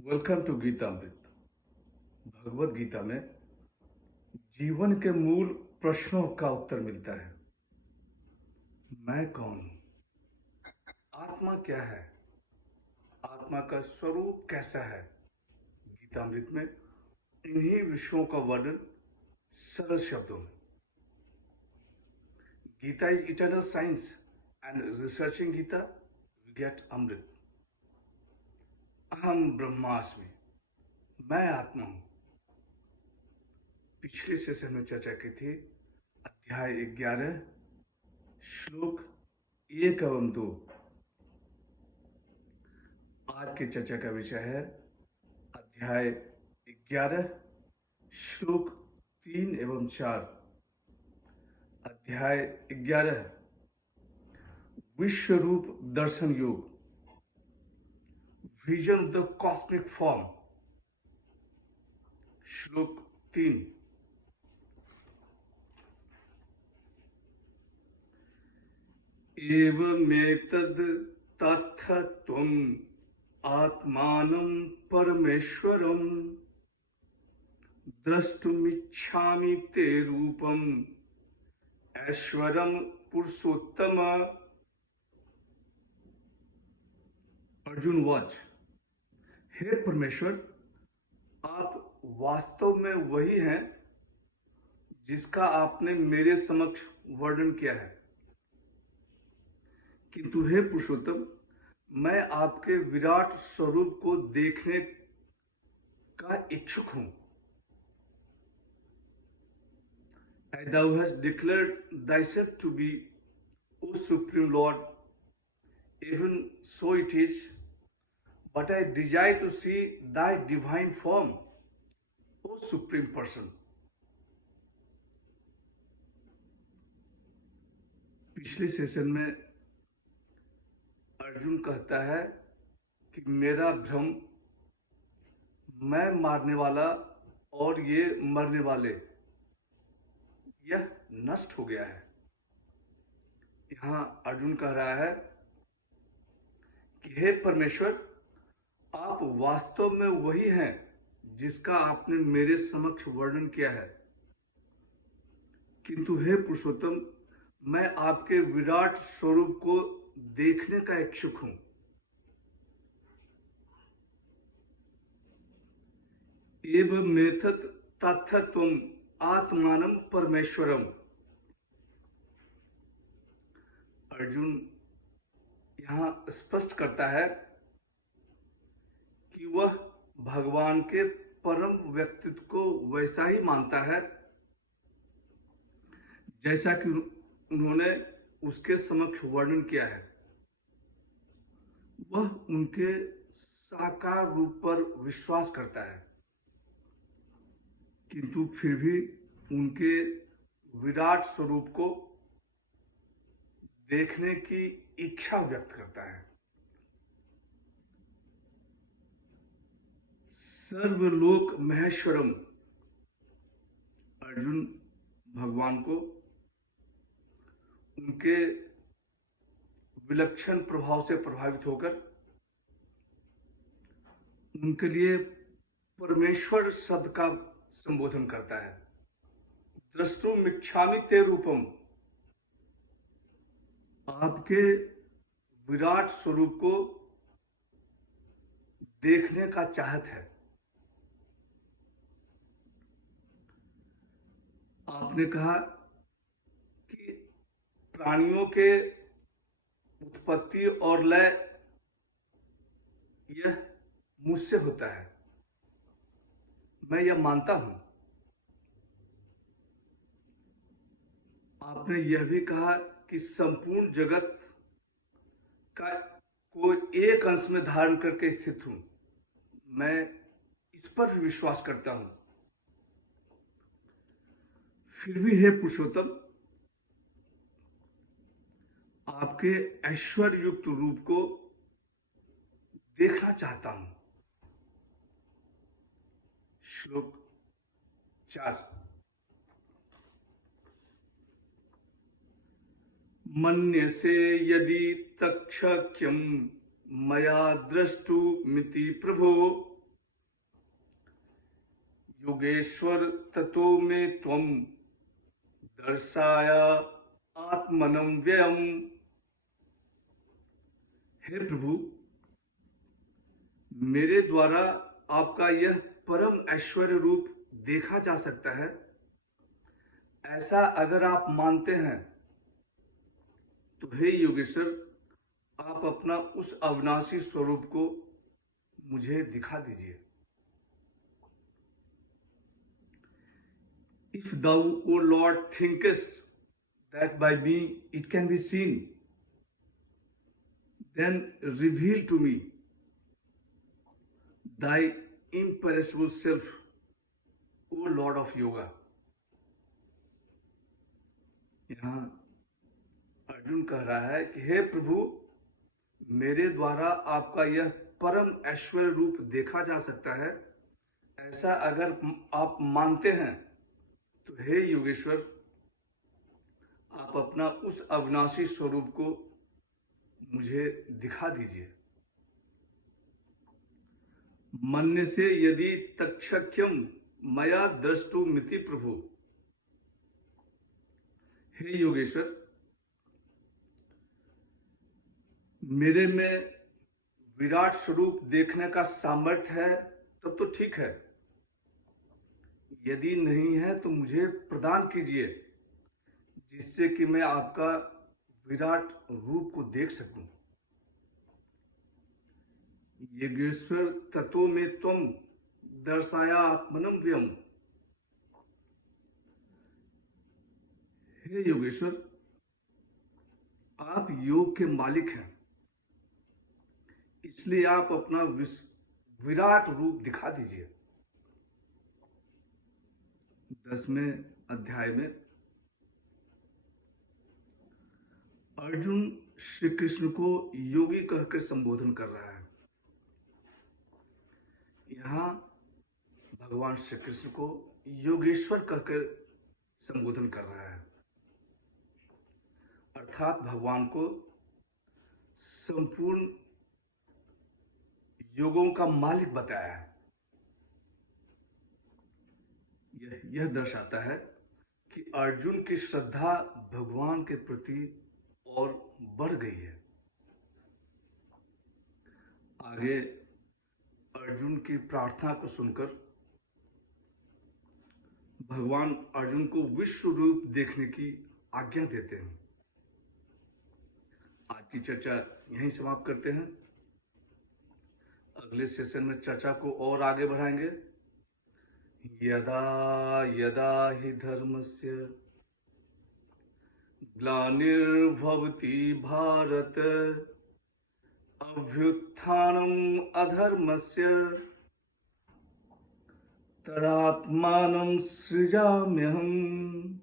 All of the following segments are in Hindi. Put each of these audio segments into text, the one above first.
Welcome to Geetamrit. भगवत गीता में जीवन के मूल प्रश्नों का उत्तर मिलता है। मैं कौन हूं? आत्मा क्या है? आत्मा का स्वरूप कैसा है? गीतामृत में इन्हीं विषयों का वर्णन सरल शब्दों में। Gita is eternal science and researching Gita we get amrit. अहम ब्रह्मास्मि, मैं आत्मा हूं। पिछले सेशन में चर्चा की थी अध्याय 11 श्लोक 1 एवं 2। आज की चर्चा का विषय है अध्याय 11 श्लोक 3 एवं 4। अध्याय 11 विश्व रूप दर्शन योग, vision of the cosmic form. श्लोक 3 एवमेतद् तत्त्वम् आत्मानं परमेश्वरं द्रष्टुमिच्छामि ते रूपम् ऐश्वरं पुरुषोत्तम। अर्जुन वाच, हे परमेश्वर, आप वास्तव में वही हैं जिसका आपने मेरे समक्ष वर्णन किया है, किंतु हे पुरुषोत्तम, मैं आपके विराट स्वरूप को देखने का इच्छुक हूं। As thou hast declared thyself to be, O Supreme Lord, even so it is, but I desire to see thy divine form, O Supreme Person. पिछले सेशन में अर्जुन कहता है कि मेरा भ्रम, मैं मारने वाला और ये मरने वाले, यह नष्ट हो गया है। यहां अर्जुन कह रहा है कि हे परमेश्वर, आप वास्तव में वही हैं जिसका आपने मेरे समक्ष वर्णन किया है, किंतु हे पुरुषोत्तम, मैं आपके विराट स्वरूप को देखने का इच्छुक हूं। एवमेतत् तत्त्वम् आत्मानं परमेश्वरम। अर्जुन यहां स्पष्ट करता है कि वह भगवान के परम व्यक्तित्व को वैसा ही मानता है जैसा कि उन्होंने उसके समक्ष वर्णन किया है। वह उनके साकार रूप पर विश्वास करता है, किंतु फिर भी उनके विराट स्वरूप को देखने की इच्छा व्यक्त करता है। सर्वलोक महेश्वरम। अर्जुन भगवान को उनके विलक्षण प्रभाव से प्रभावित होकर उनके लिए परमेश्वर शब्द का संबोधन करता है। द्रष्टुमिच्छामि ते रूपम। आपके विराट स्वरूप को देखने का चाहत है। आपने कहा कि प्राणियों के उत्पत्ति और लय यह मुझसे होता है, मैं यह मानता हूं। आपने यह भी कहा कि संपूर्ण जगत का को एक अंश में धारण करके स्थित हूं, मैं इस पर भी विश्वास करता हूं। फिर भी हे पुरुषोत्तम, आपके ऐश्वर्य युक्त रूप को देखना चाहता हूं। श्लोक 4 मन्यसे यदि तक्षक्यं मया द्रष्टुमिति प्रभो योगेश्वर ततो मे त्वं दर्शाय आत्मनं व्ययम्। हे प्रभु, मेरे द्वारा आपका यह परम ऐश्वर्य रूप देखा जा सकता है, ऐसा अगर आप मानते हैं तो हे योगेश्वर, आप अपना उस अविनाशी स्वरूप को मुझे दिखा दीजिए। If thou, O Lord, thinkest that by me it can be seen, then reveal to me thy imperishable self, O Lord of Yoga। यहाँ अर्जुन कह रहा है कि हे प्रभु, मेरे द्वारा आपका यह परम ऐश्वर्य रूप देखा जा सकता है, ऐसा अगर आप मानते हैं तो हे योगेश्वर, आप अपना उस अविनाशी स्वरूप को मुझे दिखा दीजिए। मन्य से यदि तक्षक्यम मया द्रष्टु मिति प्रभु। हे योगेश्वर, मेरे में विराट स्वरूप देखने का सामर्थ्य है तब तो ठीक है, यदि नहीं है तो मुझे प्रदान कीजिए, जिससे कि मैं आपका विराट रूप को देख सकूं। योगेश्वर ततो मे त्वं दर्शाया आत्मनं व्ययम्। हे योगेश्वर, आप योग के मालिक हैं, इसलिए आप अपना विराट रूप दिखा दीजिए। 10वें अध्याय में अर्जुन श्री कृष्ण को योगी कहकर संबोधन कर रहा है। यहाँ भगवान श्री कृष्ण को योगेश्वर कहकर संबोधन कर रहा है, अर्थात भगवान को संपूर्ण योगों का मालिक बताया है। यह दर्शाता है कि अर्जुन की श्रद्धा भगवान के प्रति और बढ़ गई है। आगे अर्जुन की प्रार्थना को सुनकर भगवान अर्जुन को विश्व रूप देखने की आज्ञा देते हैं। आज की चर्चा यहीं समाप्त करते हैं। अगले सेशन में चर्चा को और आगे बढ़ाएंगे। यदा यदा हि धर्मस्य ग्लानिर्भवति भारत अभ्युत्थानम् अधर्मस्य तदात्मानं सृजाम्यहम्।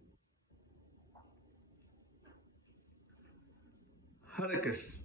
हरे कृष्ण।